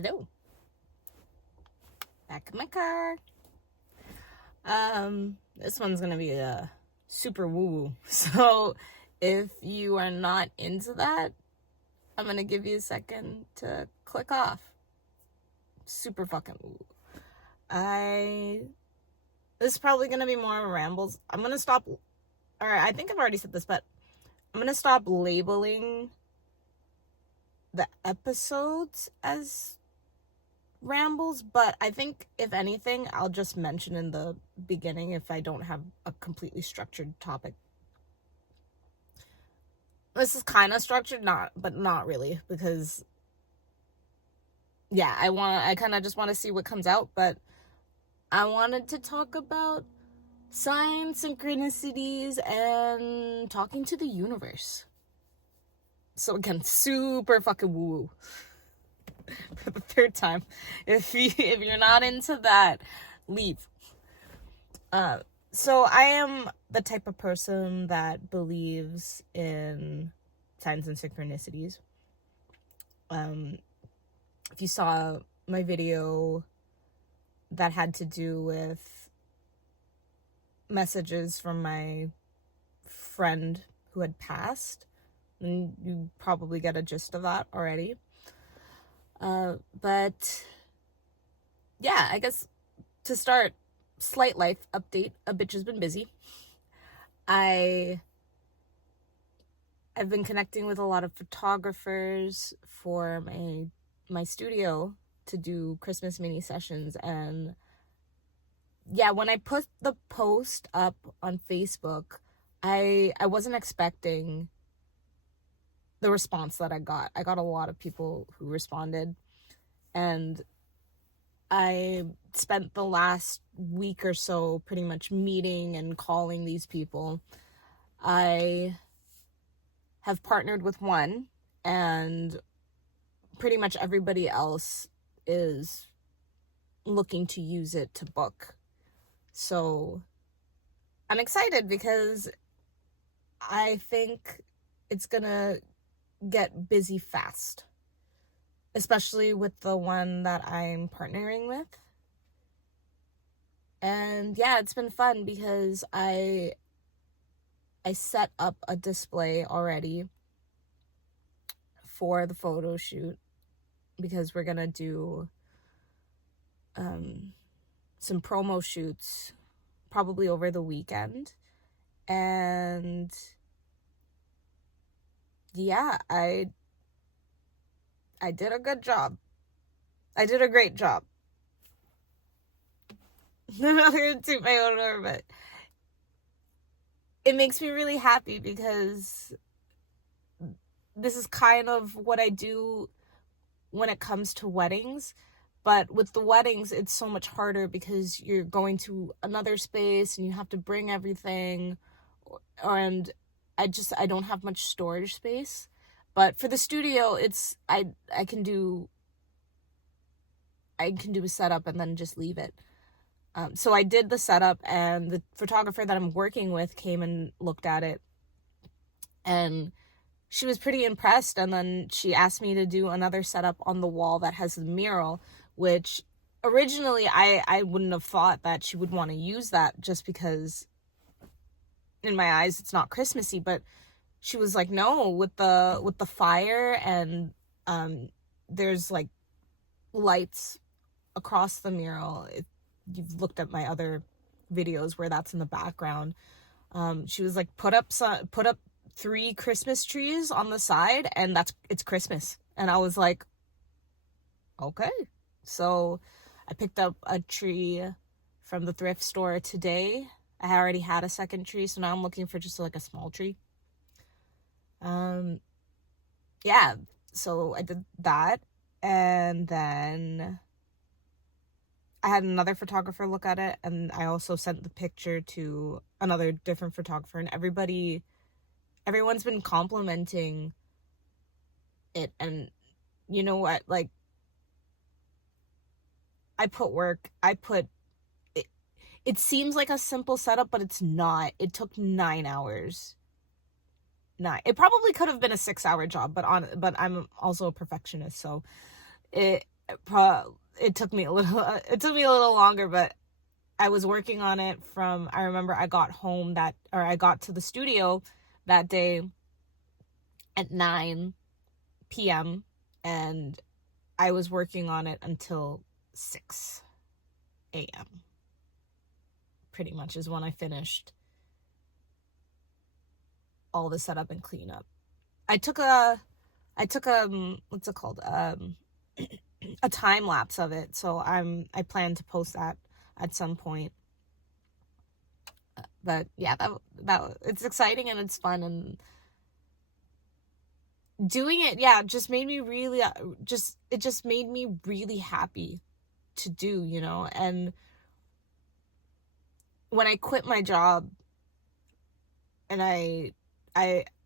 Hello. Back in my car. This one's gonna be a super woo-woo. So if you are not into that, I'm gonna give you a second to click off. Super fucking woo. This is probably gonna be more rambles. I'm gonna stop. Alright, I think I've already said this, but I'm gonna stop labeling the episodes as rambles, but I think if anything, I'll just mention in the beginning if I don't have a completely structured topic. This is kind of structured, but not really, because yeah, I kind of just want to see what comes out, but I wanted to talk about signs, synchronicities, and talking to the universe. So again, super fucking woo for the third time. If you're not into that, leave. So I am the type of person that believes in signs and synchronicities. If you saw my video that had to do with messages from my friend who had passed, and you probably get a gist of that already. But yeah, I guess to start, slight life update. A bitch has been busy. I've been connecting with a lot of photographers for my studio to do Christmas mini sessions, and yeah, when I put the post up on Facebook, I wasn't expecting the response that I got. I got a lot of people who responded, and I spent the last week or so pretty much meeting and calling these people. I have partnered with one, and pretty much everybody else is looking to use it to book. So I'm excited because I think it's gonna get busy fast, especially with the one that I'm partnering with. And yeah, it's been fun because I set up a display already for the photo shoot, because we're gonna do some promo shoots probably over the weekend. And yeah, I did a good job. I did a great job. I'm not gonna toot my own horn, but it makes me really happy because this is kind of what I do when it comes to weddings. But with the weddings, it's so much harder because you're going to another space and you have to bring everything, and I don't have much storage space. But for the studio, I can do a setup and then just leave it. So I did the setup, and the photographer that I'm working with came and looked at it, and she was pretty impressed. And then she asked me to do another setup on the wall that has the mural, which originally I wouldn't have thought that she would want to use that, just because in my eyes it's not Christmassy. But she was like, no, with the fire, and there's like lights across the mural. If you've looked at my other videos where that's in the background, she was like, put up 3 Christmas trees on the side, and it's Christmas. And I was like, okay. So I picked up a tree from the thrift store today. I already had a second tree, so now I'm looking for just like a small tree. Yeah, so I did that, and then I had another photographer look at it, and I also sent the picture to another different photographer, and everyone's been complimenting it. And you know what, like, I put it. It seems like a simple setup, but it's not. It took 9 hours. It probably could have been a 6-hour job, but I'm also a perfectionist, so it took me a little longer, but I was working on it I remember I got I got to the studio that day at 9 p.m. and I was working on it until 6 a.m. pretty much is when I finished all the setup and cleanup. I took a what's it called? A time lapse of it, so I plan to post that at some point. But yeah, that it's exciting and it's fun, and doing it, yeah, just made me really it just made me really happy to do, you know. And when I quit my job, and I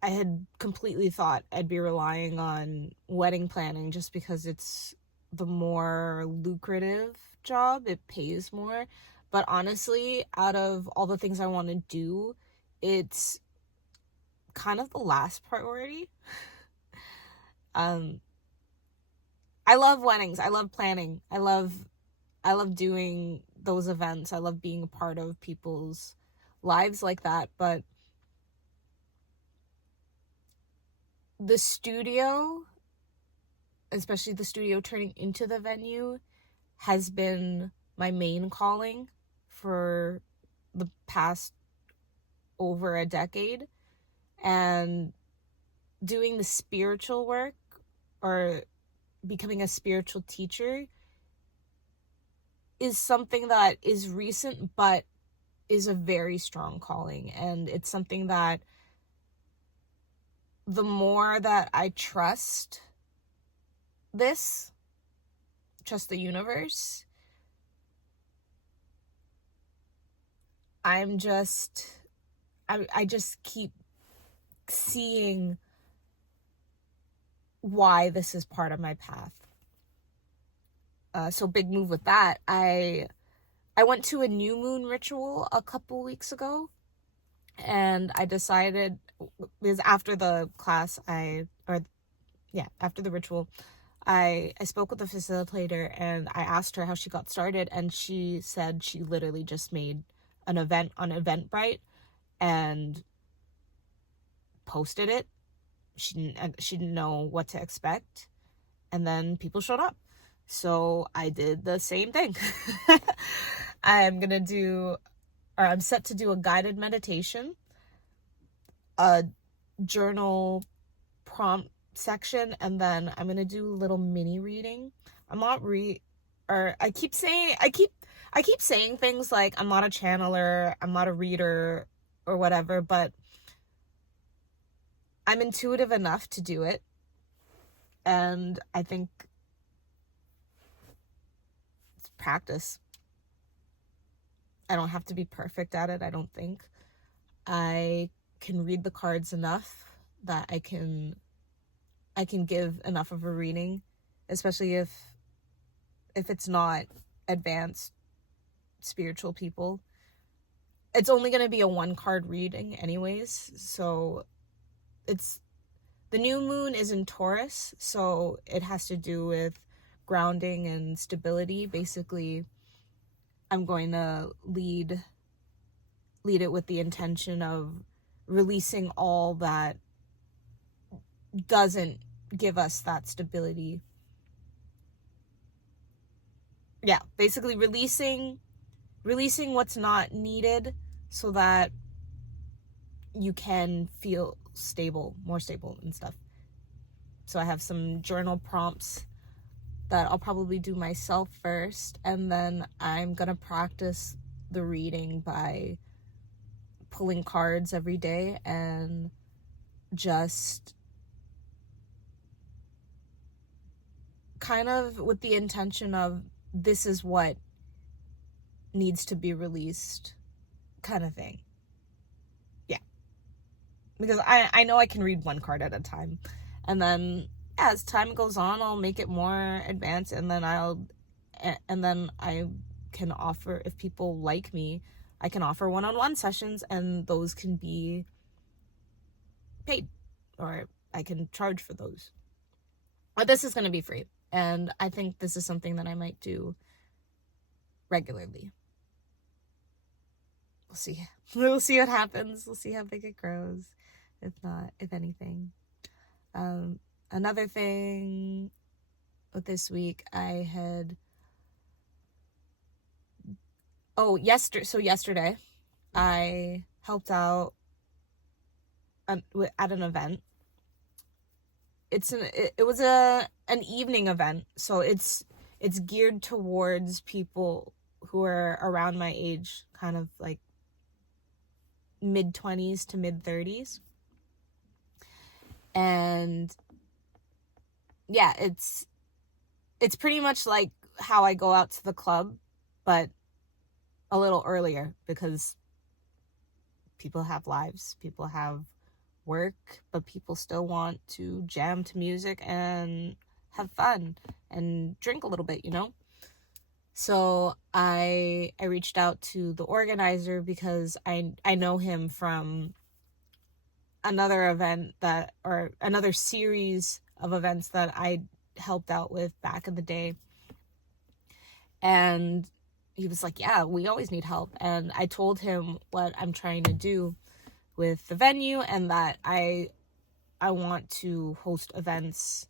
had completely thought I'd be relying on wedding planning just because it's the more lucrative job, it pays more. But honestly, out of all the things I want to do, it's kind of the last priority. I love weddings. I love planning. I love doing those events. I love being a part of people's lives like that. But the studio, especially the studio turning into the venue, has been my main calling for the past over a decade. And doing the spiritual work, or becoming a spiritual teacher, is something that is recent but is a very strong calling. And it's something that the more that I trust the universe, I just keep seeing why this is part of my path. So big move with that. I went to a new moon ritual a couple weeks ago, and I decided, because after the class, after the ritual, I spoke with the facilitator and I asked her how she got started, and she said she literally just made an event on Eventbrite and posted it. She didn't know what to expect, and then people showed up. So I did the same thing. I'm set to do a guided meditation, a journal prompt section, and then I'm gonna do a little mini reading. I keep saying things like I'm not a channeler, I'm not a reader, or whatever, but I'm intuitive enough to do it. And I think it's practice. I don't have to be perfect at it, I don't think. I can read the cards enough that I can give enough of a reading, especially if it's not advanced spiritual people. It's only going to be a 1-card reading anyways, so the new moon is in Taurus, so it has to do with grounding and stability. Basically, I'm going to lead it with the intention of releasing all that doesn't give us that stability. Yeah, basically releasing what's not needed so that you can feel more stable and stuff. So I have some journal prompts that I'll probably do myself first, and then I'm gonna practice the reading by pulling cards every day and just kind of with the intention of this is what needs to be released kind of thing. Yeah. Because I know I can read 1 card at a time. And then as time goes on, I'll make it more advanced, and then I can offer, if people like me, I can offer one-on-one sessions, and those can be paid, or I can charge for those. But this is going to be free. And I think this is something that I might do regularly. We'll see. We'll see what happens. We'll see how big it grows. If not, if anything. Another thing with this week, I had... yesterday, I helped out at an event. It was an evening event, so it's geared towards people who are around my age, kind of like mid-20s to mid-30s. And yeah, it's pretty much like how I go out to the club, but a little earlier, because people have lives, people have work, but people still want to jam to music and have fun and drink a little bit, So I reached out to the organizer because I know him from another event or another series of events that I helped out with back in the day. And he was like, yeah, we always need help. And I told him what I'm trying to do with the venue, and that I want to host events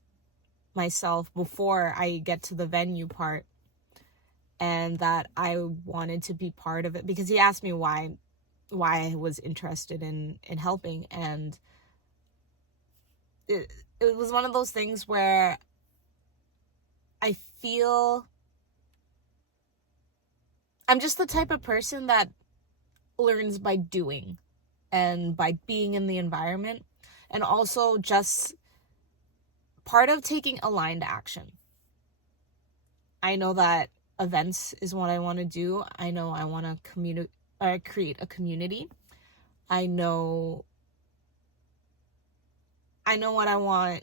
myself before I get to the venue part, and that I wanted to be part of it, because he asked me why I was interested in helping. And it was one of those things where I feel I'm just the type of person that learns by doing and by being in the environment, and also just part of taking aligned action. I know that events is what I want to do. I know I want to create a community. I know what I want.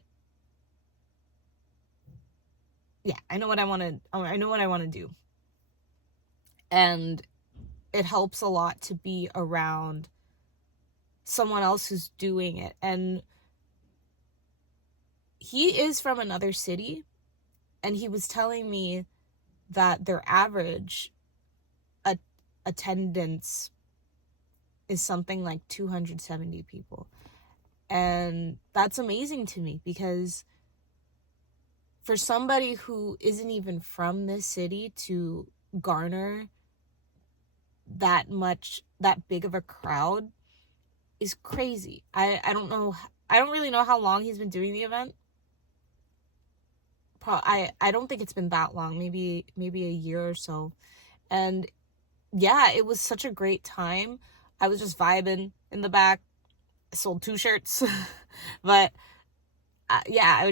Yeah, I know what I want to do. And it helps a lot to be around someone else who's doing it. And he is from another city, and he was telling me that their average attendance is something like 270 people. And that's amazing to me, because for somebody who isn't even from this city to garner that big of a crowd is crazy. I don't know. I don't really know how long he's been doing the event. I don't think it's been that long. Maybe a year or so. And yeah, it was such a great time. I was just vibing in the back. I sold 2 shirts, but yeah,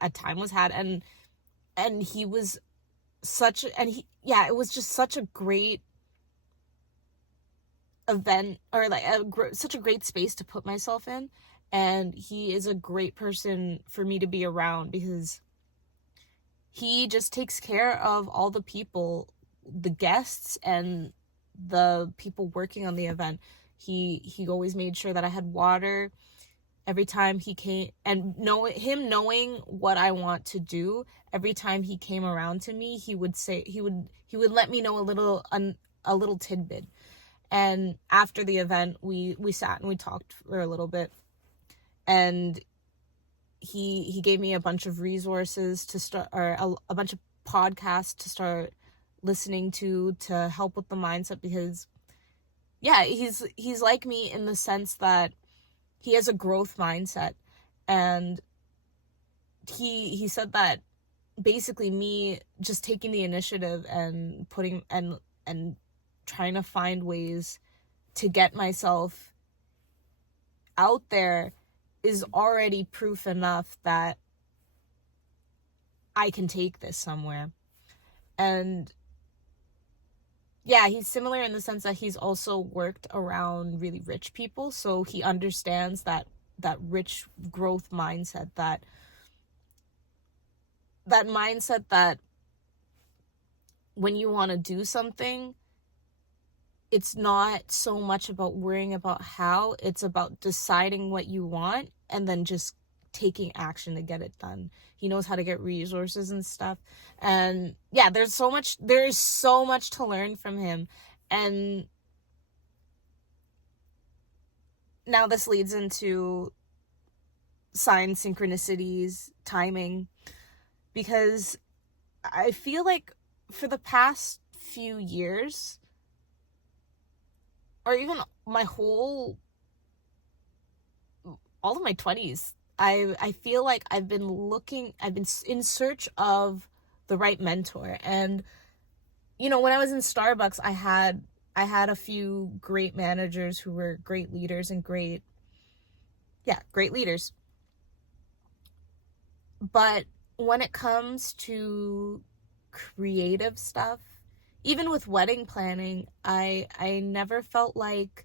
a time was had, and he was it was just such a great event, or like such a great space to put myself in. And he is a great person for me to be around, because he just takes care of all the people, the guests and the people working on the event. He always made sure that I had water every time he came, and knowing what I want to do, every time he came around to me, he would let me know a little tidbit. And after the event, we sat and we talked for a little bit, and he gave me a bunch of resources to start, or a bunch of podcasts to start listening to help with the mindset, because yeah, he's like me in the sense that he has a growth mindset. And he said that basically me just taking the initiative and putting and trying to find ways to get myself out there is already proof enough that I can take this somewhere. And yeah, he's similar in the sense that he's also worked around really rich people, so he understands that rich growth mindset, that mindset that when you want to do something, it's not so much about worrying about how, it's about deciding what you want and then just taking action to get it done. He knows how to get resources and stuff. And yeah, there is so much to learn from him. And now this leads into sign synchronicities, timing, because I feel like for the past few years, or even all of my 20s, I feel like I've been in search of the right mentor. And when I was in Starbucks, I had a few great managers who were great leaders and great leaders. But when it comes to creative stuff, even with wedding planning, I never felt like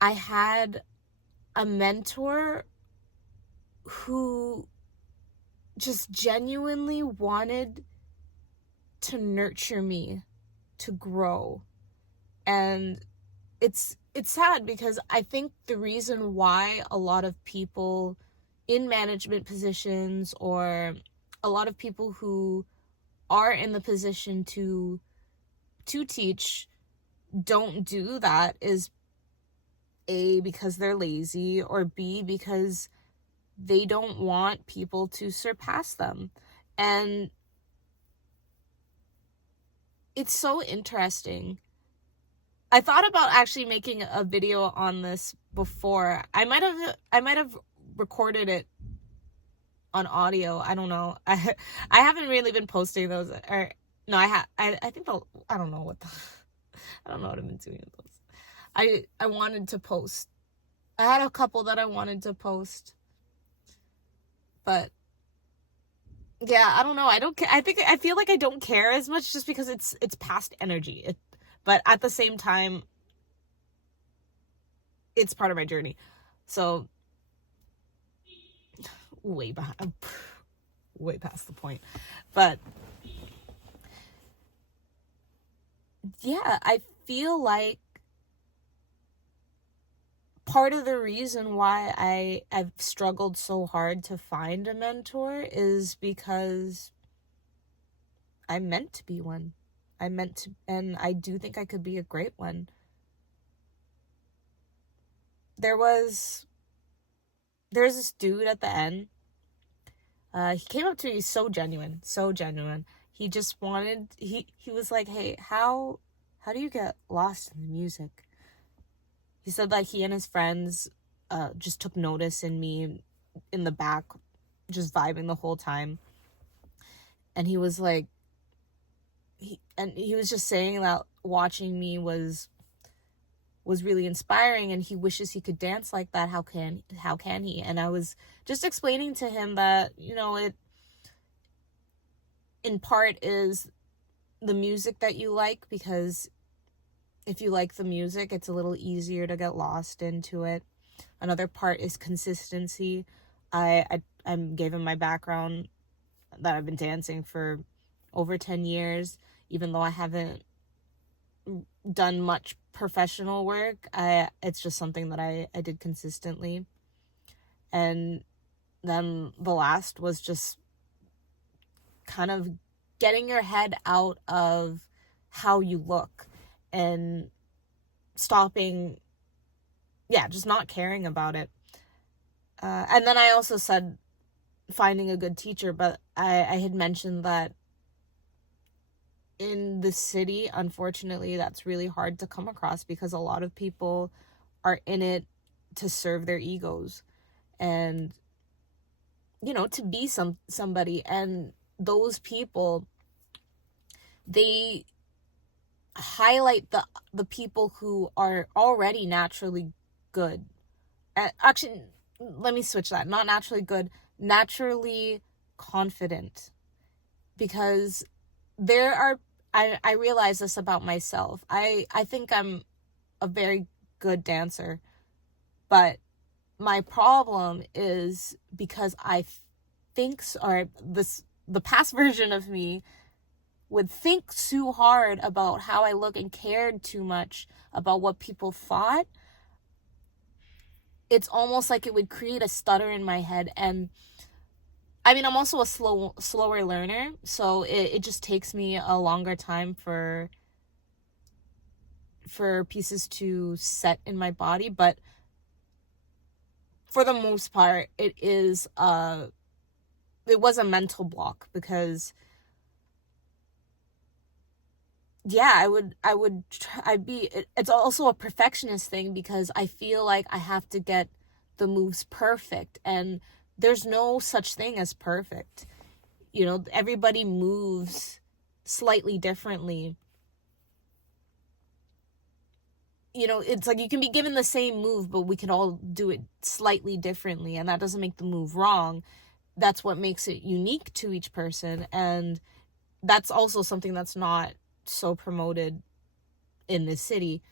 I had a mentor who just genuinely wanted to nurture me to grow. And it's sad, because I think the reason why a lot of people in management positions, or a lot of people who are in the position to teach, don't do that is A, because they're lazy, or B, because they don't want people to surpass them. And it's so interesting. I thought about actually making a video on this before. I might have recorded it on audio. I don't know. I haven't really been posting those. Or no, I think I don't know what I've been doing with those. I wanted to post. I had a couple that I wanted to post, but yeah, I don't know. I don't care. I feel like I don't care as much, just because it's past energy. But at the same time, it's part of my journey. So way past the point. But yeah, I feel like part of the reason why I've struggled so hard to find a mentor is because I'm meant to be one. And I do think I could be a great one. There's this dude at the end. He came up to me so genuine. He just wanted, he was like, hey, how do you get lost in the music? He said that he and his friends just took notice in me in the back, just vibing the whole time. And he was like, he was just saying that watching me was really inspiring, and he wishes he could dance like that. How can he? And I was just explaining to him that, it in part is the music that you like, because if you like the music, it's a little easier to get lost into it. Another part is consistency. I gave him my background, that I've been dancing for over 10 years, even though I haven't done much professional work. It's just something that I did consistently. And then the last was just kind of getting your head out of how you look and stopping, just not caring about it. And then I also said finding a good teacher, but I had mentioned that in the city, unfortunately, that's really hard to come across, because a lot of people are in it to serve their egos and, to be somebody. And those people, they highlight the people who are already naturally good. Actually, let me switch that. Not naturally good, naturally confident. Because I realize this about myself. I think I'm a very good dancer, but my problem is because I think, or the past version of me would think too hard about how I look and cared too much about what people thought. it's almost like it would create a stutter in my head. And I mean, I'm also a slower learner, so it just takes me a longer time for pieces to set in my body. But for the most part, it was a mental block, because yeah, it's also a perfectionist thing, because I feel like I have to get the moves perfect, and there's no such thing as perfect. Everybody moves slightly differently. It's like you can be given the same move, but we can all do it slightly differently, and that doesn't make the move wrong. That's what makes it unique to each person, and that's also something that's not so promoted in this city,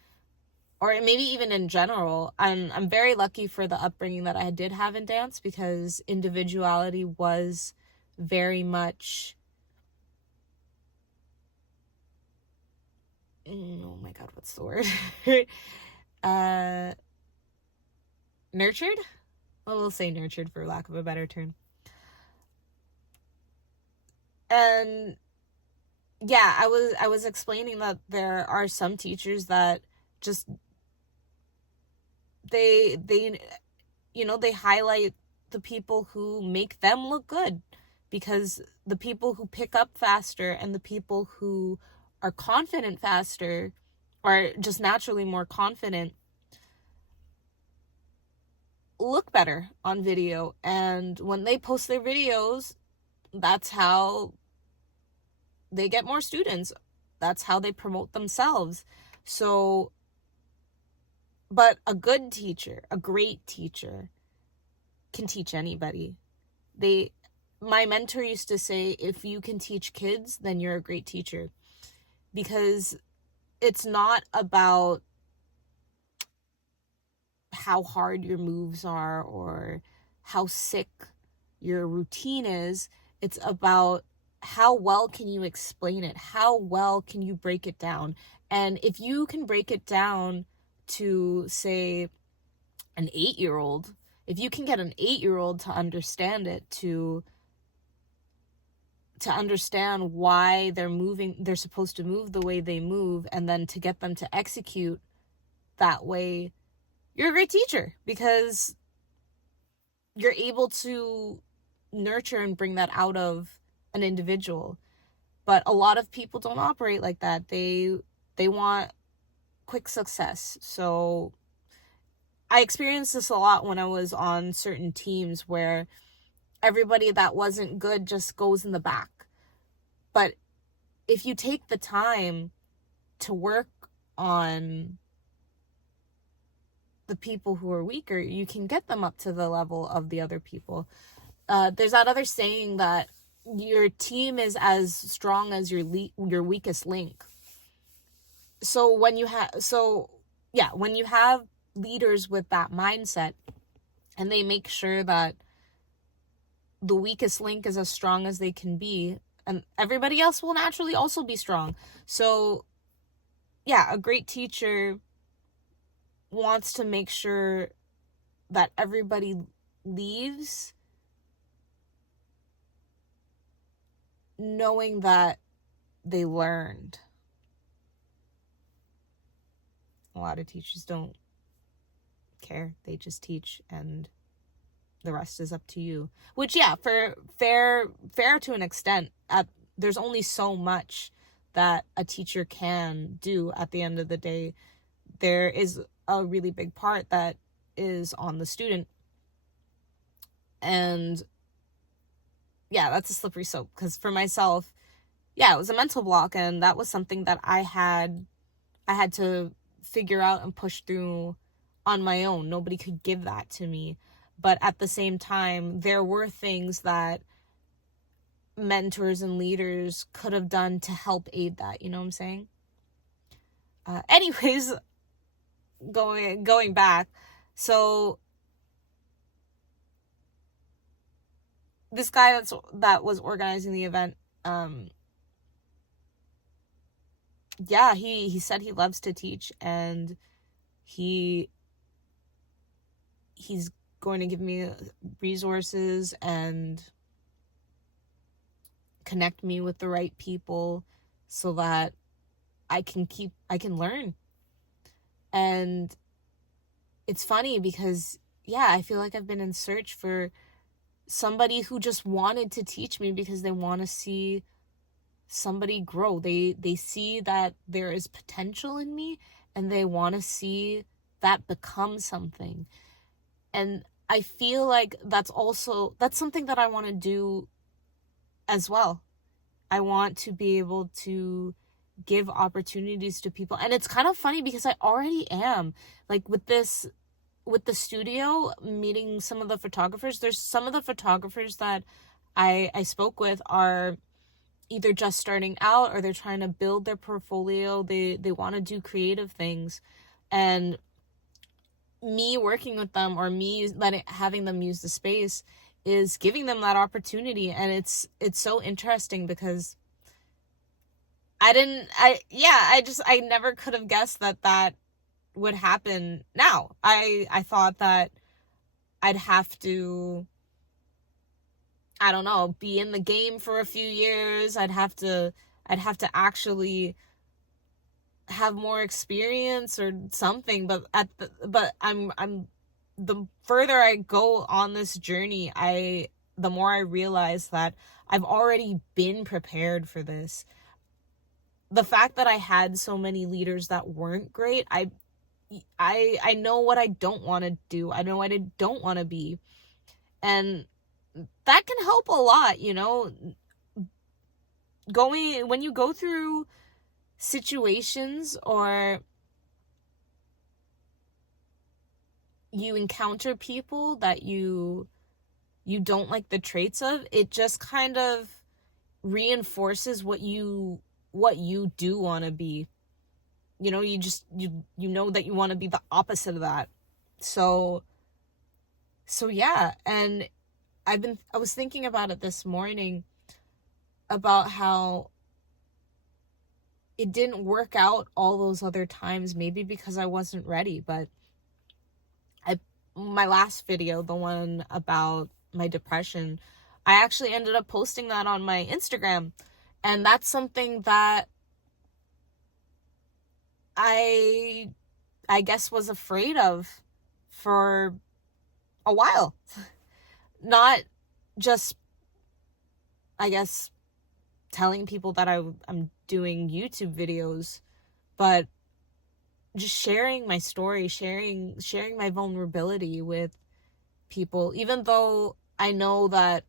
or maybe even in general. I'm very lucky for the upbringing that I did have in dance, because individuality was very much, oh my god, what's the word? uh Nurtured. Well, we'll say nurtured for lack of a better term. And yeah, I was explaining that there are some teachers that just they they highlight the people who make them look good, because the people who pick up faster and the people who are confident faster, or just naturally more confident, look better on video. And when they post their videos, that's how they get more students. That's how they promote themselves. So, but a good teacher, a great teacher, can teach anybody. My mentor used to say, if you can teach kids, then you're a great teacher. Because it's not about how hard your moves are or how sick your routine is. It's about how well can you explain it? How well can you break it down? And if you can break it down to, say, an 8-year-old, if you can get an 8-year-old to understand it, to understand why they're supposed to move the way they move, and then to get them to execute that way, you're a great teacher, because you're able to nurture and bring that out of an individual. But a lot of people don't operate like that. They want quick success. So I experienced this a lot when I was on certain teams, where everybody that wasn't good just goes in the back. But if you take the time to work on the people who are weaker, you can get them up to the level of the other people. There's that other saying that your team is as strong as your weakest link. So when you have leaders with that mindset, and they make sure that the weakest link is as strong as they can be, and everybody else will naturally also be strong. So yeah, a great teacher wants to make sure that everybody leaves knowing that they learned. A lot of teachers don't care. They just teach, and the rest is up to you. Which, yeah, for fair to an extent. There's only so much that a teacher can do at the end of the day. There is a really big part that is on the student. And yeah, that's a slippery slope, because for myself, yeah, it was a mental block, and that was something that I had to figure out and push through on my own. Nobody could give that to me. But at the same time, there were things that mentors and leaders could have done to help aid that. You know what I'm saying? Anyways, going back. So this guy that was organizing the event, yeah, he said he loves to teach, and he he's going to give me resources and connect me with the right people so that I can learn. And it's funny because, yeah, I feel like I've been in search for somebody who just wanted to teach me because they want to see somebody grow. They see that there is potential in me and they want to see that become something. And I feel like that's something that I want to do as well. I want to be able to give opportunities to people. And it's kind of funny because I already am. Like with the studio, meeting some of the photographers, there's some of the photographers that I spoke with are either just starting out or they're trying to build their portfolio. They want to do creative things. And me working with them, or me having them use the space, is giving them that opportunity. And it's so interesting because I never could have guessed that would happen now. I thought that I'd have to, I don't know, be in the game for a few years. I'd have to actually have more experience or something. But I'm the further I go on this journey, the more I realize that I've already been prepared for this. The fact that I had so many leaders that weren't great, I know what I don't want to do. I know what I don't want to be. And that can help a lot, when you go through situations or you encounter people that you don't like the traits of, it just kind of reinforces what you do want to be. You know that you want to be the opposite of that. So yeah. And I was thinking about it this morning, about how it didn't work out all those other times, maybe because I wasn't ready. But my last video, the one about my depression, I actually ended up posting that on my Instagram. And that's something that I guess was afraid of for a while. Not just, I guess, telling people that I'm doing YouTube videos, but just sharing my story, sharing my vulnerability with people, even though I know that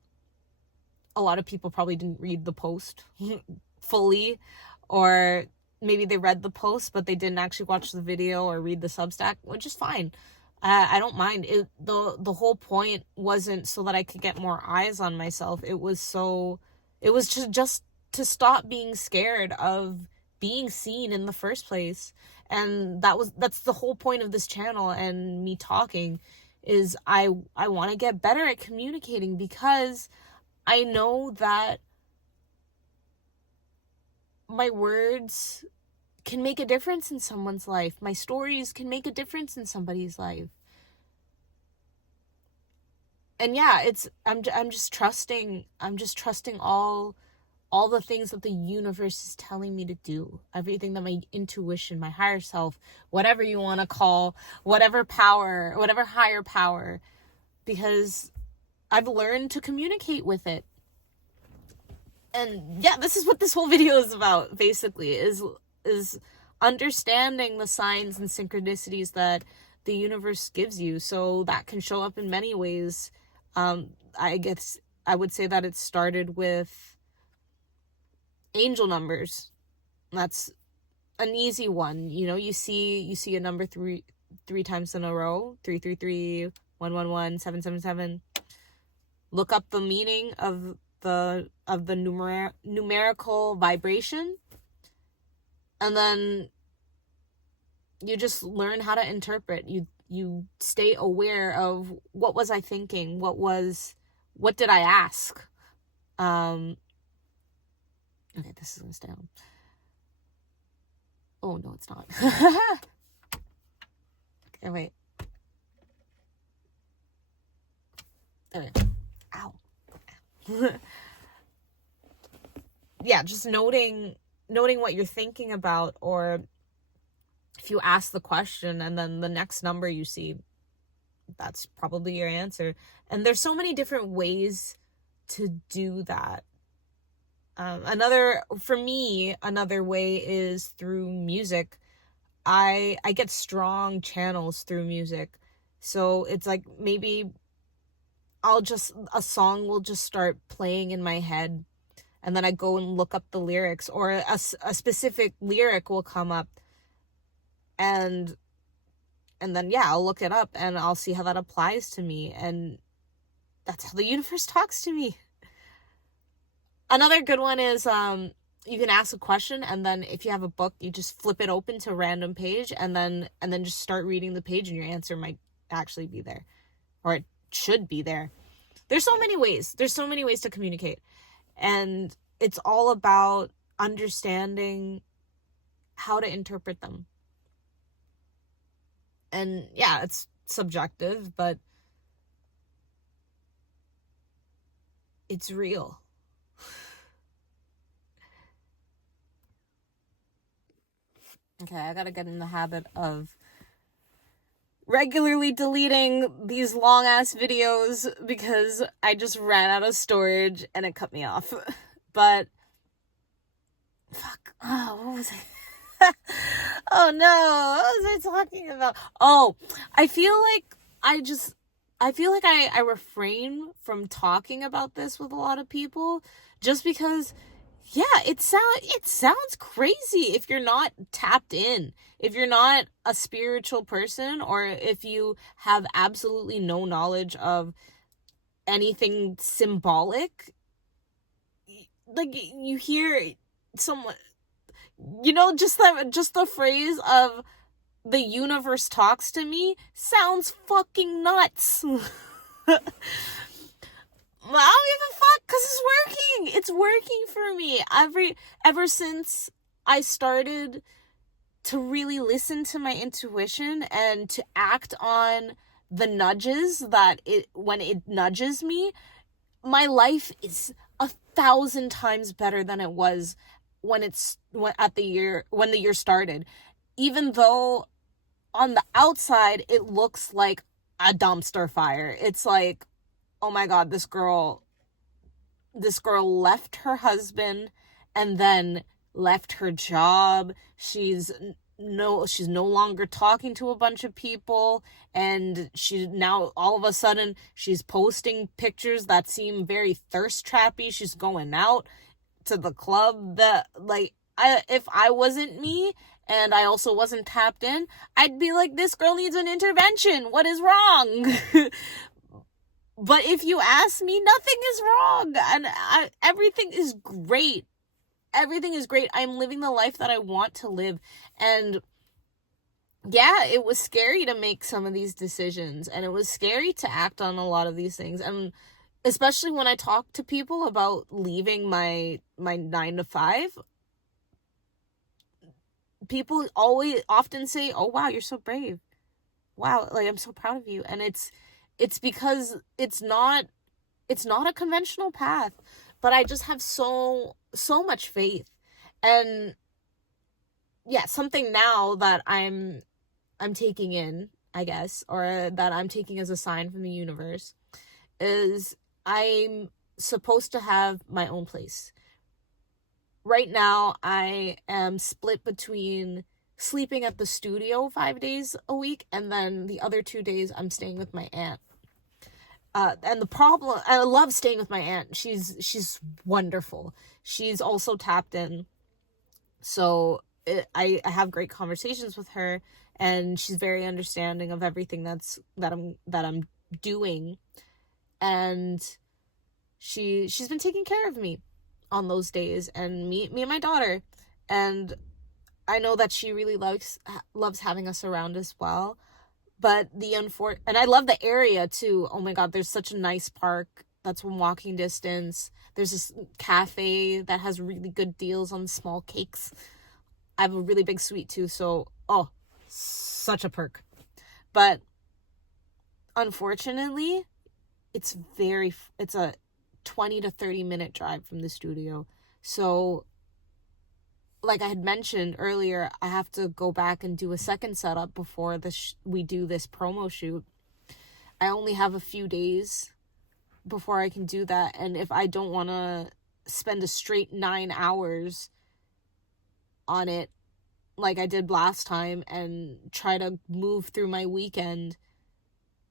a lot of people probably didn't read the post fully, or maybe they read the post but they didn't actually watch the video or read the Substack, which is fine. I don't mind it. The whole point wasn't so that I could get more eyes on myself. It was just to stop being scared of being seen in the first place. And that's the whole point of this channel and me talking, is I want to get better at communicating, because I know that my words can make a difference in someone's life. My stories can make a difference in somebody's life. And yeah, I'm just trusting all the things that the universe is telling me to do. Everything that my intuition, my higher self, whatever you want to call, whatever higher power, because I've learned to communicate with it. And yeah, this is what this whole video is about, basically, is understanding the signs and synchronicities that the universe gives you. So that can show up in many ways. I guess I would say that it started with angel numbers. That's an easy one. You see a number three times in a row, 333, 111, 777. Look up the meaning of the numerical vibration, and then you just learn how to interpret. You stay aware of, what was I thinking? What did I ask? Okay, this is gonna stay on. Oh no, it's not. Okay, wait. Anyway. Ow. Yeah, just noting what you're thinking about, or if you ask the question and then the next number you see, that's probably your answer. And there's so many different ways to do that. Another way is through music. I get strong channels through music. So it's like maybe a song will just start playing in my head, and then I go and look up the lyrics, or a specific lyric will come up, and then, yeah, I'll look it up and I'll see how that applies to me. And that's how the universe talks to me. Another good one is, you can ask a question, and then if you have a book, you just flip it open to a random page, and then just start reading the page, and your answer might actually be there, or it should be there. There's so many ways to communicate, and it's all about understanding how to interpret them. And yeah, it's subjective, but it's real. Okay, I gotta get in the habit of regularly deleting these long ass videos because I just ran out of storage and it cut me off. But fuck, what was I oh no, what was I talking about? Oh, I feel like I refrain from talking about this with a lot of people just because, yeah, it sounds crazy if you're not tapped in. If you're not a spiritual person, or if you have absolutely no knowledge of anything symbolic, like you hear someone, just the phrase of the universe talks to me sounds fucking nuts. I don't give a fuck, because it's working for me. Ever since I started to really listen to my intuition and to act on the nudges when it nudges me, my life is 1,000 times better than it was when the year started. Even though on the outside it looks like a dumpster fire. It's like, oh my god, this girl left her husband and then left her job. She's no longer talking to a bunch of people, and she now all of a sudden she's posting pictures that seem very thirst trappy. She's going out to the club. If I wasn't me and I also wasn't tapped in, I'd be like, this girl needs an intervention. What is wrong? But if you ask me, nothing is wrong. And everything is great. Everything is great. I'm living the life that I want to live. And yeah, it was scary to make some of these decisions. And it was scary to act on a lot of these things. And especially when I talk to people about leaving my 9 to 5, people often say, oh wow, you're so brave. Wow, like, I'm so proud of you. And it's because it's not a conventional path, but I just have so much faith. And yeah, something now that I'm taking in, I guess, or that I'm taking as a sign from the universe, is I'm supposed to have my own place. Right now, I am split between sleeping at the studio 5 days a week, and then the other 2 days I'm staying with my aunt. And the problem, I love staying with my aunt. She's wonderful. She's also tapped in. So I have great conversations with her, and she's very understanding of everything that I'm doing. And she's been taking care of me on those days, and me and my daughter. And I know that she really loves having us around as well. But and I love the area too. Oh my god, there's such a nice park that's in walking distance. There's this cafe that has really good deals on small cakes. I have a really big sweet tooth, so such a perk. But unfortunately, it's a 20 to 30 minute drive from the studio. So like I had mentioned earlier, I have to go back and do a second setup before we do this promo shoot. I only have a few days before I can do that. And if I don't want to spend a straight 9 hours on it like I did last time and try to move through my weekend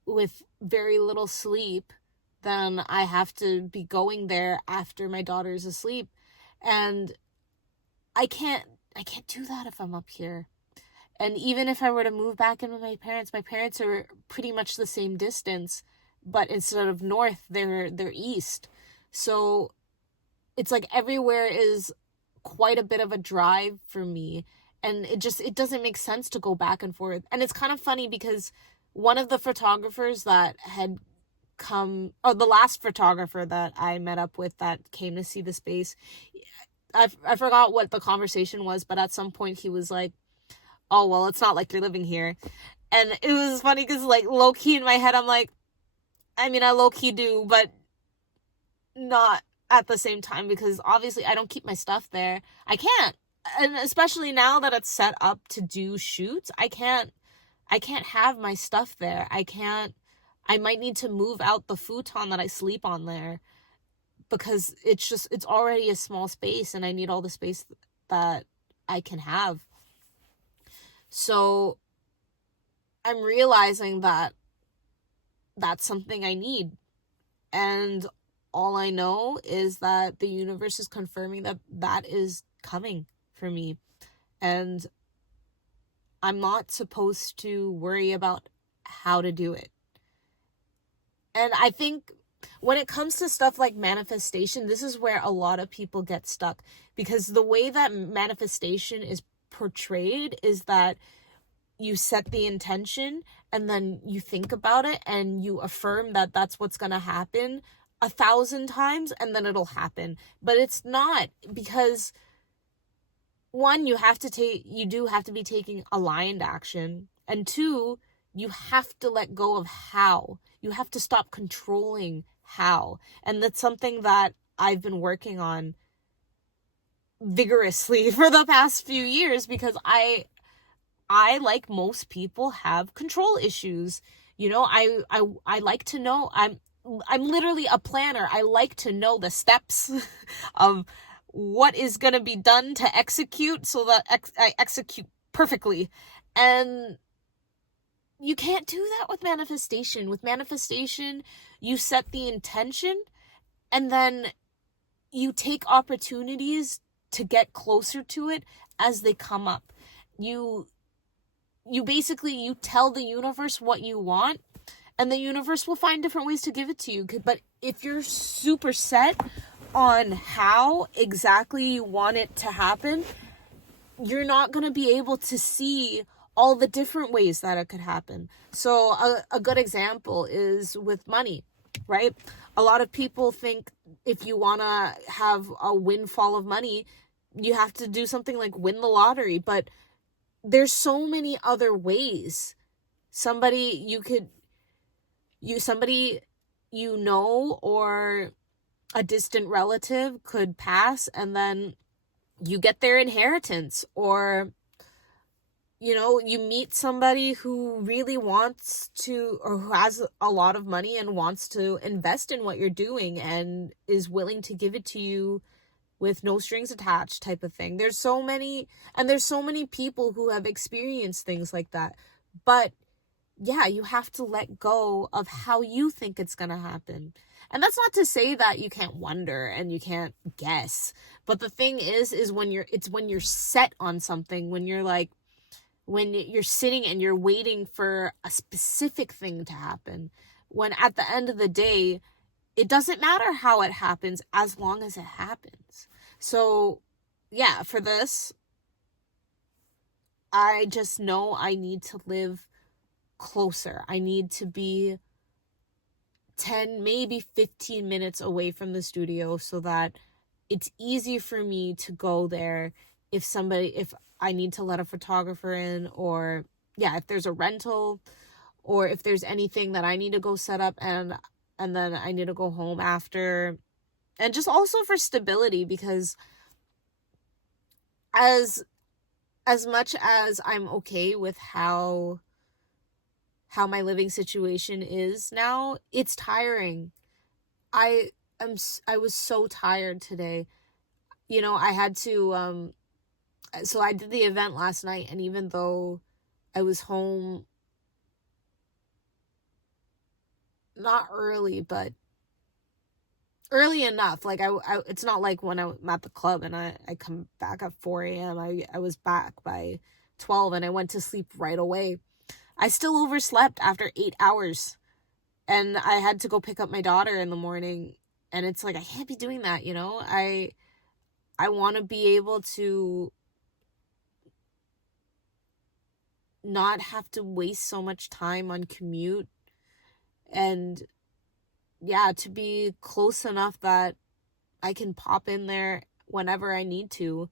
with very little sleep, then I have to be going there after my daughter's asleep. And I can't do that if I'm up here. And even if I were to move back in with my parents are pretty much the same distance, but instead of north, they're east. So it's like everywhere is quite a bit of a drive for me. And it doesn't make sense to go back and forth. And it's kind of funny because one of the photographers that had come, the last photographer that I met up with that came to see the space, I forgot what the conversation was, but at some point he was like, oh, well, it's not like you're living here. And it was funny because, like, low-key in my head, I'm like, I mean, I low-key do, but not at the same time, because obviously I don't keep my stuff there. I can't. And especially now that it's set up to do shoots, I can't have my stuff there. I might need to move out the futon that I sleep on there, because it's already a small space and I need all the space that I can have. So I'm realizing that that's something I need. And all I know is that the universe is confirming that that is coming for me. And I'm not supposed to worry about how to do it. And I think when it comes to stuff like manifestation, this is where a lot of people get stuck, because the way that manifestation is portrayed is that you set the intention and then you think about it and you affirm that that's what's going to happen 1,000 times and then it'll happen. But it's not, because one, you do have to be taking aligned action, and two, you have to let go of how. You have to stop controlling how. And that's something that I've been working on vigorously for the past few years, because I like most people have control issues. You know, I like to know, I'm literally a planner. I like to know the steps of what is going to be done to execute so that I execute perfectly. And you can't do that with manifestation. With manifestation, you set the intention and then you take opportunities to get closer to it as they come up. You tell the universe what you want, and the universe will find different ways to give it to you. But if you're super set on how exactly you want it to happen, you're not going to be able to see all the different ways that it could happen. So a good example is with money, right? A lot of people think if you want to have a windfall of money, you have to do something like win the lottery. But there's so many other ways. Somebody or a distant relative could pass and then you get their inheritance, or you meet somebody who really wants to, or who has a lot of money and wants to invest in what you're doing and is willing to give it to you with no strings attached type of thing. There's so many people who have experienced things like that. But yeah, you have to let go of how you think it's going to happen. And that's not to say that you can't wonder and you can't guess. But the thing is when you're set on something, when you're sitting and you're waiting for a specific thing to happen, when at the end of the day, it doesn't matter how it happens as long as it happens. So yeah, for this, I just know I need to live closer. I need to be 10, maybe 15 minutes away from the studio so that it's easy for me to go there if I need to let a photographer in, or if there's a rental, or if there's anything that I need to go set up. And and then I need to go home after. And just also for stability, because as much as I'm okay with how my living situation is now, it's tiring. I was so tired today. You know, I had to so I did the event last night, and even though I was home not early, but early enough, like I it's not like when I'm at the club and I come back at 4 a.m. I was back by 12 and I went to sleep right away. I still overslept after 8 hours, and I had to go pick up my daughter in the morning, and it's like, I can't be doing that, you know? I want to be able to not have to waste so much time on commute, and yeah, to be close enough that I can pop in there whenever I need to.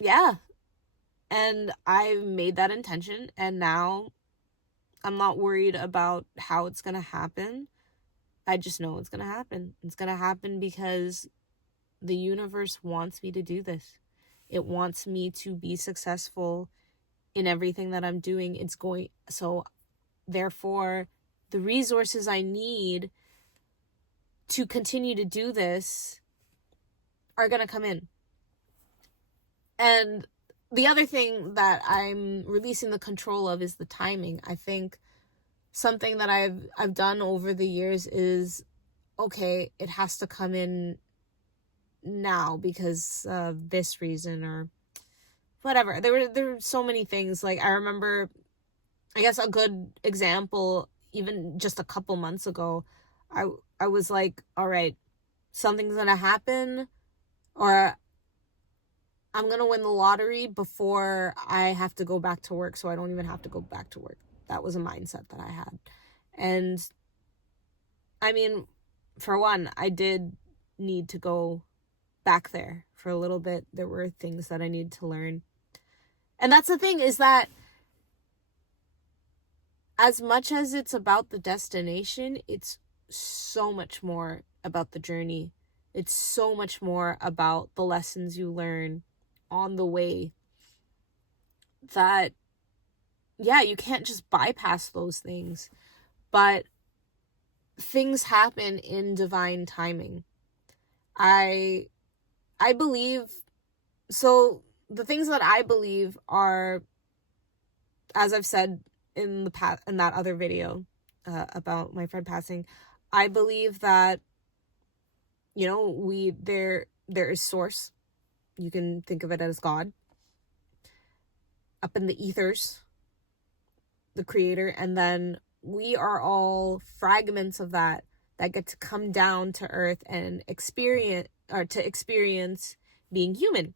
Yeah. And I made that intention, and now I'm not worried about how it's going to happen. I just know it's going to happen. It's going to happen because the universe wants me to do this. It wants me to be successful in everything that I'm doing. So therefore, the resources I need to continue to do this are going to come in. And the other thing that I'm releasing the control of is the timing. I think something that I've done over the years is, okay, it has to come in now because of this reason or whatever. There were so many things. Like, I remember, I guess a good example, even just a couple months ago, I was like, all right, something's gonna happen, or I'm gonna win the lottery before I have to go back to work, so I don't even have to go back to work. That was a mindset that I had. And I mean, for one, I did need to go back there for a little bit. There were things that I needed to learn. And that's the thing, is that as much as it's about the destination, it's so much more about the journey. It's so much more about the lessons you learn on the way, that, yeah, you can't just bypass those things. But things happen in divine timing. I believe, so the things that I believe are, as I've said in the past, in that other video about my friend passing, I believe that, you know, there is source. You can think of it as God up in the ethers, the creator, and then we are all fragments of that get to come down to earth and experience being human.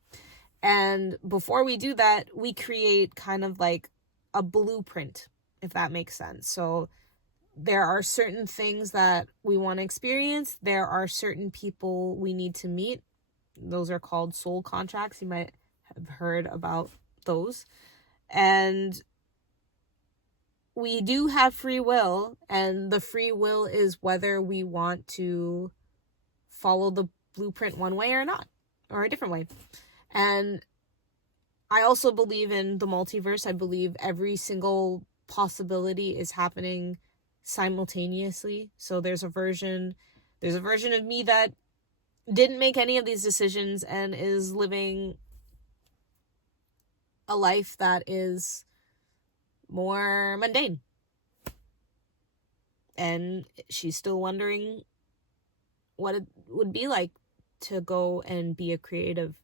And before we do that, we create kind of like a blueprint, if that makes sense. So there are certain things that we want to experience. There are certain people we need to meet. Those are called soul contracts. You might have heard about those. And we do have free will, and the free will is whether we want to follow the blueprint one way or not, or a different way. And I also believe in the multiverse. I believe every single possibility is happening simultaneously. So there's a version of me that didn't make any of these decisions and is living a life that is more mundane. And she's still wondering what it would be like to go and be a creative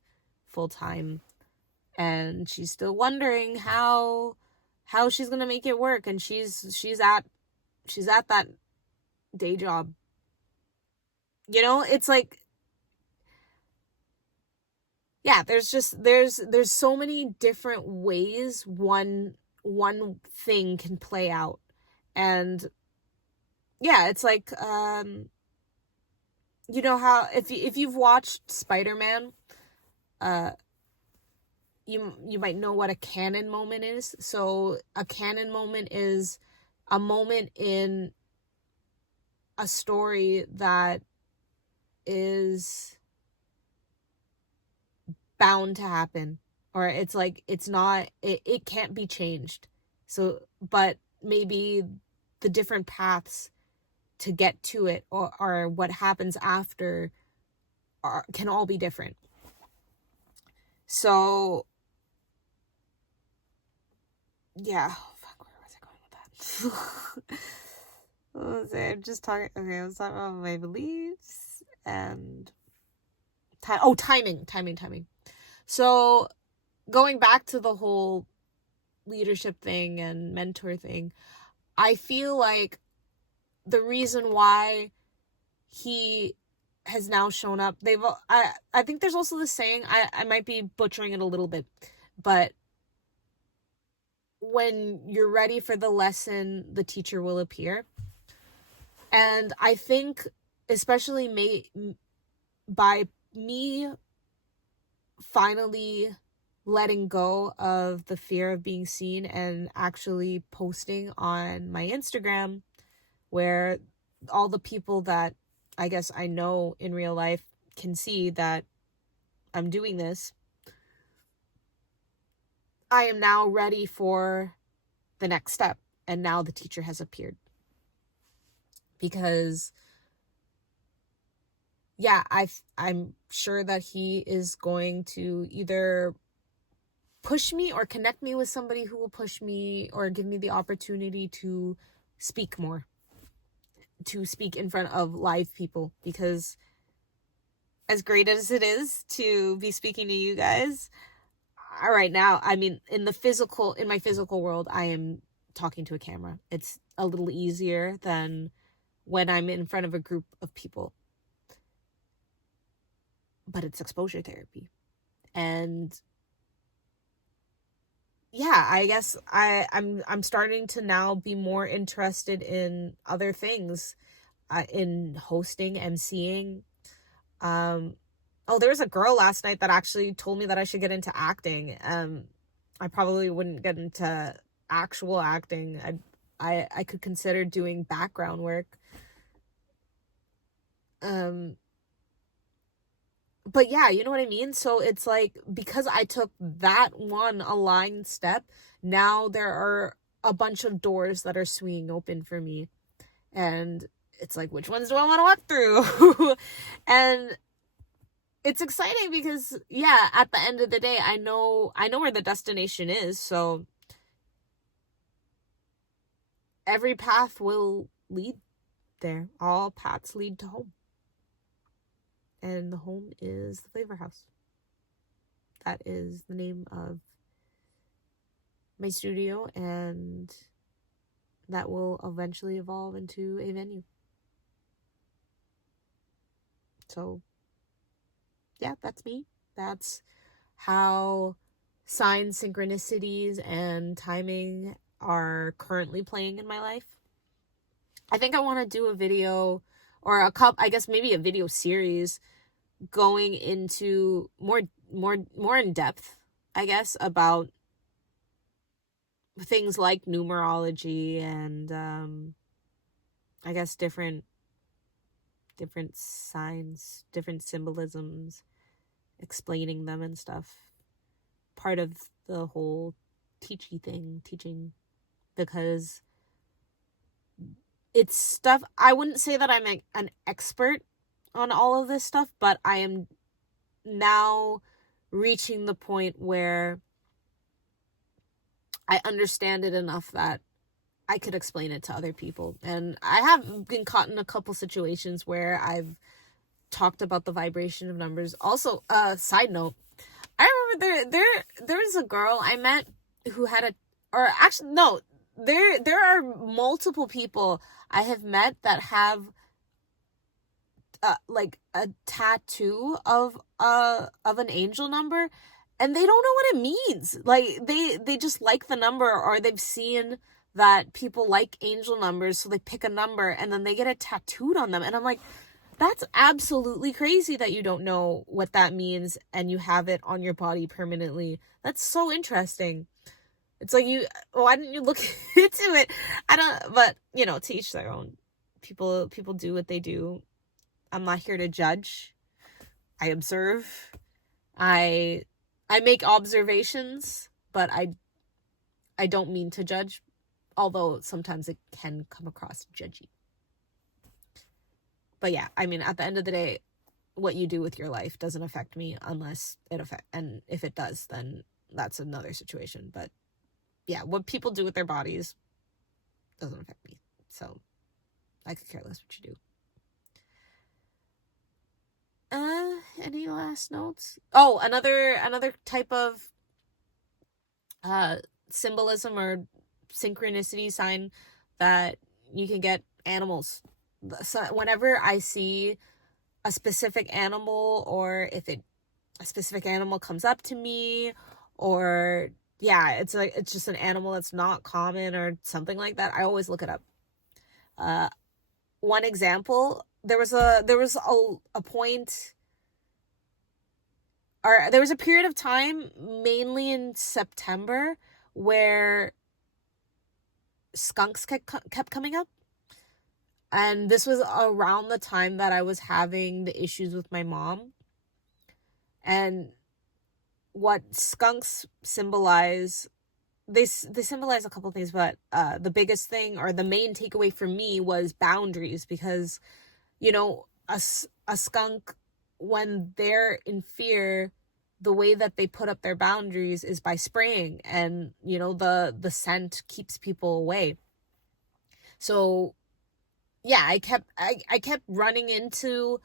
full-time. And she's still wondering how she's gonna make it work. And she's at that day job. You know, it's like, yeah, there's so many different ways one thing can play out. And yeah, it's like, you know how if you've watched Spider-Man, you might know what a canon moment is. So a canon moment is a moment in a story that is bound to happen, or it's like it's not, it can't be changed. So but maybe the different paths to get to it, or what happens after, can all be different. So yeah, fuck, where was I going with that? What was I just talking? Okay, I was talking about my beliefs and timing. So going back to the whole leadership thing and mentor thing, I feel like the reason why he has now shown up, I think there's also this saying, I might be butchering it a little bit, but when you're ready for the lesson, the teacher will appear. And I think, especially by me finally letting go of the fear of being seen and actually posting on my Instagram, where all the people that I guess I know in real life can see that I'm doing this, I am now ready for the next step. And now the teacher has appeared. Because, yeah, I'm sure that he is going to either push me or connect me with somebody who will push me or give me the opportunity to speak more, to speak in front of live people. Because as great as it is to be speaking to you guys right now, I mean, in my physical world, I am talking to a camera. It's a little easier than when I'm in front of a group of people. But it's exposure therapy. And yeah, I guess I'm starting to now be more interested in other things, in hosting, emceeing. There was a girl last night that actually told me that I should get into acting. I probably wouldn't get into actual acting. I could consider doing background work. But yeah, you know what I mean? So it's like, because I took that one aligned step, now there are a bunch of doors that are swinging open for me. And it's like, which ones do I want to walk through? And it's exciting because, yeah, at the end of the day, I know where the destination is. So every path will lead there. All paths lead to home. And the home is the Flavor House. That is the name of my studio, and that will eventually evolve into a venue. So, yeah, that's me. That's how signs, synchronicities, and timing are currently playing in my life. I think I want to do a video, or I guess maybe a video series, going into more in depth, I guess, about things like numerology and I guess different signs, different symbolisms, explaining them and stuff. Part of the whole teaching, because it's stuff, I wouldn't say that I'm an expert on all of this stuff, but I am now reaching the point where I understand it enough that I could explain it to other people. And I have been caught in a couple situations where I've talked about the vibration of numbers. Also, side note, I remember there's a girl I met who had there are multiple people I have met that have like a tattoo of an angel number, and they don't know what it means. Like they just like the number, or they've seen that people like angel numbers, so they pick a number and then they get it tattooed on them. And I'm like, that's absolutely crazy that you don't know what that means and you have it on your body permanently. That's so interesting. It's like, why didn't you look into it? I don't, but, to each their own. People do what they do. I'm not here to judge. I observe. I make observations, but I don't mean to judge, although sometimes it can come across judgy. But yeah, I mean, at the end of the day, what you do with your life doesn't affect me unless and if it does, then that's another situation. But yeah, what people do with their bodies doesn't affect me. So I could care less what you do. Any last notes? Oh, another type of symbolism or synchronicity sign that you can get: animals. So whenever I see a specific animal, or if a specific animal comes up to me, or yeah, it's just an animal that's not common or something like that, I always look it up. One example, there was a point, or there was a period of time, mainly in September, where skunks kept coming up. And this was around the time that I was having the issues with my mom. And what skunks symbolize, they symbolize a couple things, but the biggest thing, or the main takeaway for me, was boundaries. Because, a skunk, when they're in fear, the way that they put up their boundaries is by spraying, and the scent keeps people away. So yeah, I kept running into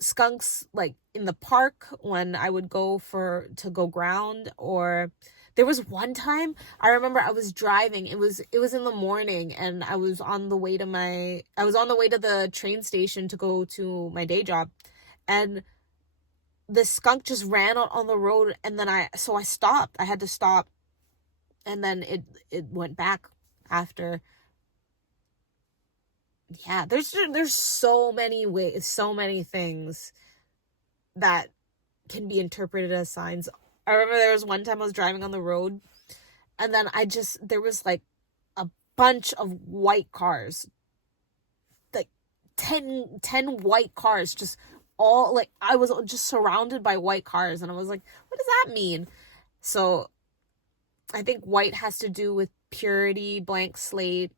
skunks, like in the park when I would go to go ground. Or there was one time I remember I was driving. It was in the morning, and I was on the way to the train station to go to my day job, and the skunk just ran out on the road, and then I stopped. I had to stop, and then it went back after. Yeah, there's so many ways, so many things that can be interpreted as signs. I remember there was one time I was driving on the road, and then there was like a bunch of white cars, like 10 white cars, just all, like, I was just surrounded by white cars, and I was like, what does that mean? So I think white has to do with purity, blank slate,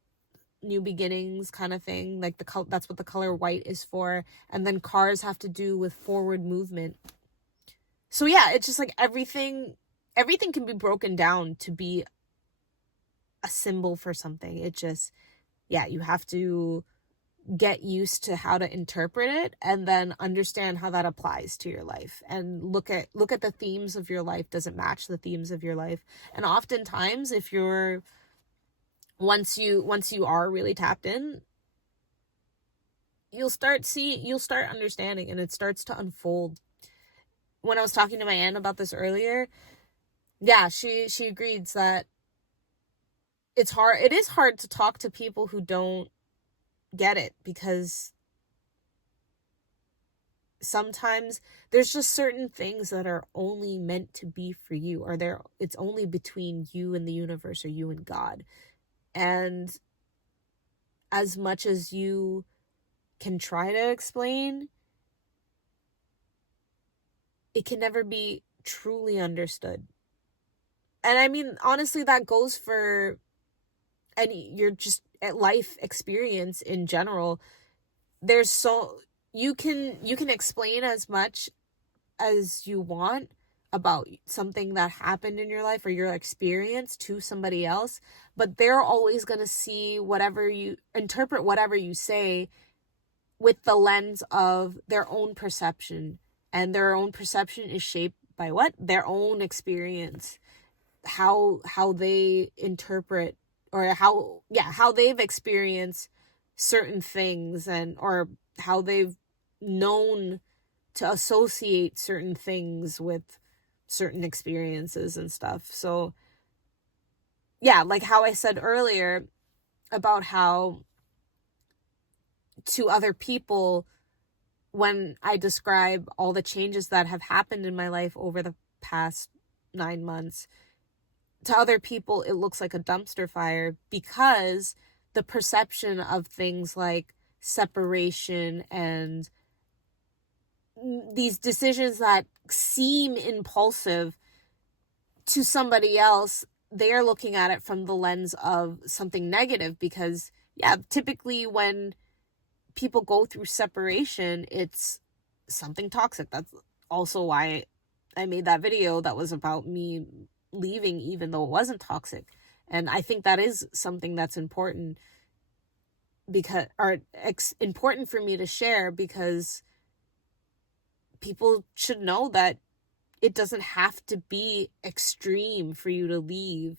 new beginnings kind of thing. Like that's what the color white is for. And then cars have to do with forward movement. So yeah, it's just like everything can be broken down to be a symbol for something. It just, yeah, you have to get used to how to interpret it, and then understand how that applies to your life, and look at the themes of your life. Does it match the themes of your life? And oftentimes, if you're once you are really tapped in, you'll start understanding, and it starts to unfold. When I was talking to my aunt about this earlier, yeah, she agrees that it is hard to talk to people who don't get it, because sometimes there's just certain things that are only meant to be for you, or it's only between you and the universe, or you and God. And as much as you can try to explain, it can never be truly understood. And I mean, honestly, that goes for your just life experience in general. You can explain as much as you want about something that happened in your life or your experience to somebody else, but they're always going to see interpret whatever you say with the lens of their own perception. And their own perception is shaped by what? Their own experience. How they interpret, or how they've experienced certain things, or how they've known to associate certain things with certain experiences and stuff. So yeah, like how I said earlier about how to other people, when I describe all the changes that have happened in my life over the past 9 months, to other people it looks like a dumpster fire, because the perception of things like separation and these decisions that seem impulsive to somebody else, they are looking at it from the lens of something negative. Because yeah, typically when people go through separation, it's something toxic. That's also why I made that video that was about me leaving, even though it wasn't toxic. And I think that is something that's important, because, or important for me to share, because people should know that it doesn't have to be extreme for you to leave.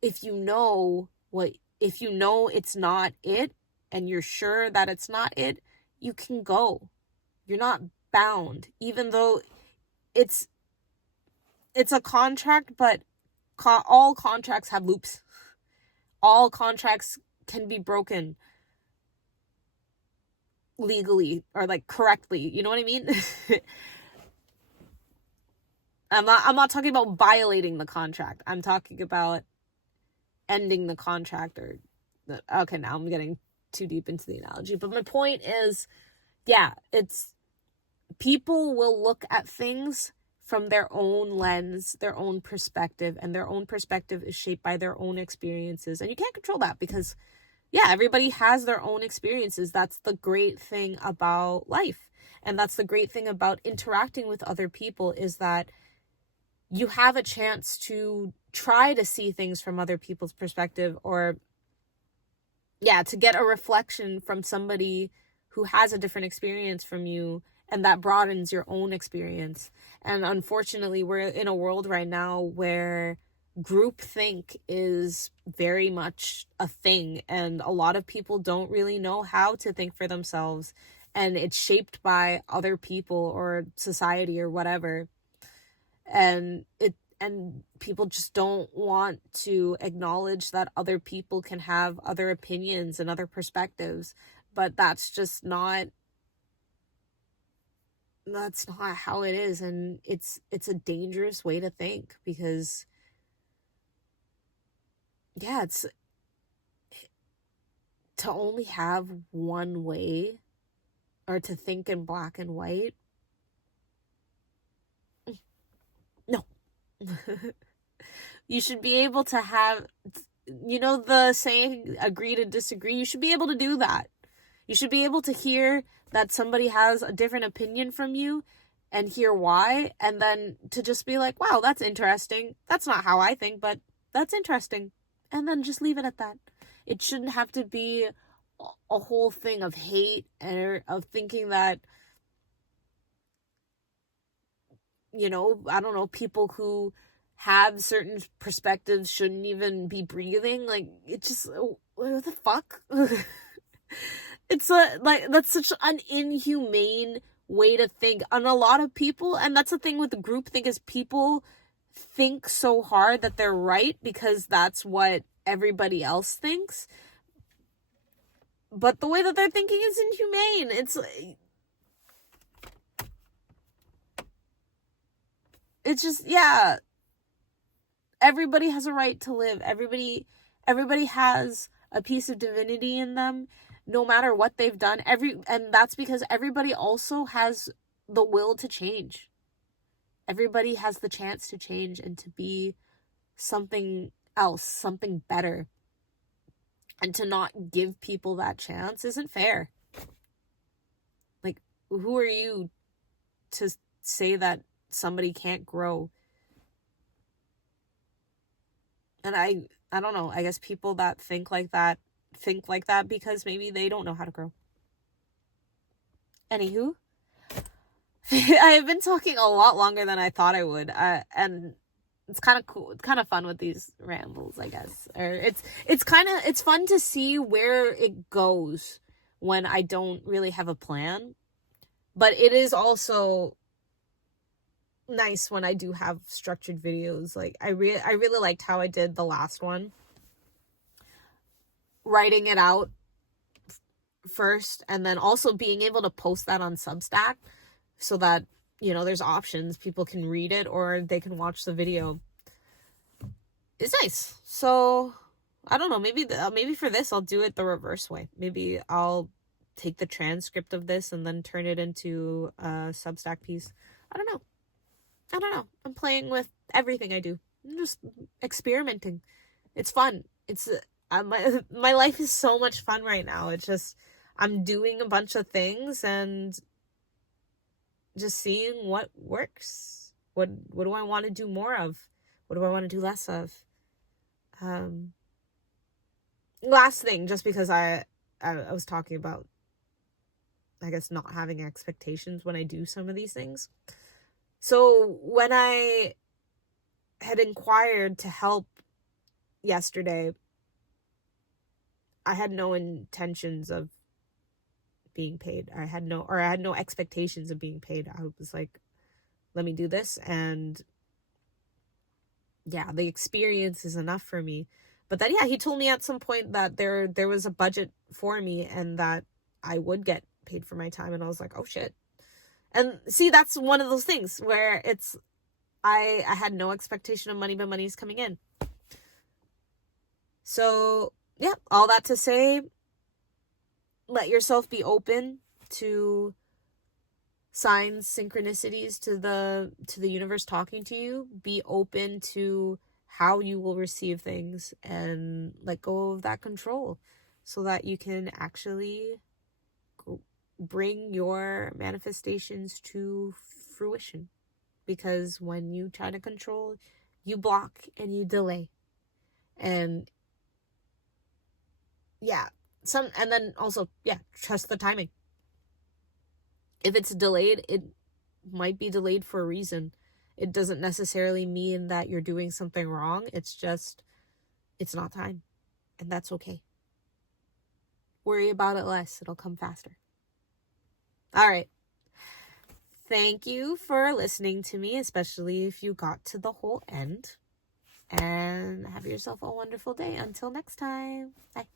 If you know it's not it, and you're sure that it's not it, you can go. You're not bound, even though it's a contract, but all contracts have loops. All contracts can be broken legally, or like correctly. You know what I mean? I'm not talking about violating the contract. I'm talking about ending the contract, or okay, now I'm getting too deep into the analogy. But my point is, yeah, it's people will look at things from their own lens, their own perspective, and their own perspective is shaped by their own experiences. And you can't control that, because yeah, everybody has their own experiences. That's the great thing about life. And that's the great thing about interacting with other people, is that you have a chance to try to see things from other people's perspective, or yeah, to get a reflection from somebody who has a different experience from you, and that broadens your own experience. And unfortunately, we're in a world right now where groupthink is very much a thing, and a lot of people don't really know how to think for themselves, and it's shaped by other people or society or whatever. And people just don't want to acknowledge that other people can have other opinions and other perspectives. But that's just not how it is. And it's a dangerous way to think, because yeah, it's to only have one way, or to think in black and white. No. You should be able to have, the saying, agree to disagree. You should be able to do that. You should be able to hear that somebody has a different opinion from you, and hear why, and then to just be like, wow, that's interesting. That's not how I think, but that's interesting. And then just leave it at that. It shouldn't have to be a whole thing of hate, or of thinking that, I don't know, people who have certain perspectives shouldn't even be breathing. Like, it just, what the fuck? It's that's such an inhumane way to think. And a lot of people, and that's the thing with the groupthink, is people think so hard that they're right, because that's what everybody else thinks. But the way that they're thinking is inhumane. It's just, yeah, everybody has a right to live. Everybody has a piece of divinity in them, no matter what they've done. And that's because everybody also has the will to change. Everybody has the chance to change and to be something else, something better. And to not give people that chance isn't fair. Like, who are you to say that somebody can't grow? And I don't know, I guess people that think like that because maybe they don't know how to grow. Anywho, I've been talking a lot longer than I thought I would, and it's kind of cool. It's kind of fun with these rambles, I guess. Or it's fun to see where it goes when I don't really have a plan. But it is also nice when I do have structured videos. Like, I really liked how I did the last one, writing it out first, and then also being able to post that on Substack, so that there's options. People can read it, or they can watch the video. is nice. So I don't know, maybe for this I'll do it the reverse way. Maybe I'll take the transcript of this and then turn it into a Substack piece. I don't know. I'm playing with everything I do. I'm just experimenting. It's fun. It's my life is so much fun right now. It's just I'm doing a bunch of things and just seeing what works. What do I want to do more of? What do I want to do less of? Last thing, just because I was talking about, I guess, not having expectations when I do some of these things. So when I had inquired to help yesterday, I had no intentions of being paid. I had no expectations of being paid. I was like, let me do this, and yeah, the experience is enough for me. But then, yeah, he told me at some point that there was a budget for me and that I would get paid for my time, and I was like, oh shit. And see, that's one of those things where it's I had no expectation of money, but money's coming in. So yeah, all that to say, let yourself be open to signs, synchronicities, to the universe talking to you. Be open to how you will receive things and let go of that control so that you can actually bring your manifestations to fruition. Because when you try to control, you block and you delay. And yeah, and then also, yeah, trust the timing. If it's delayed, it might be delayed for a reason. It doesn't necessarily mean that you're doing something wrong. It's just, it's not time. And that's okay. Worry about it less. It'll come faster. All right. Thank you for listening to me, especially if you got to the whole end. And have yourself a wonderful day. Until next time. Bye.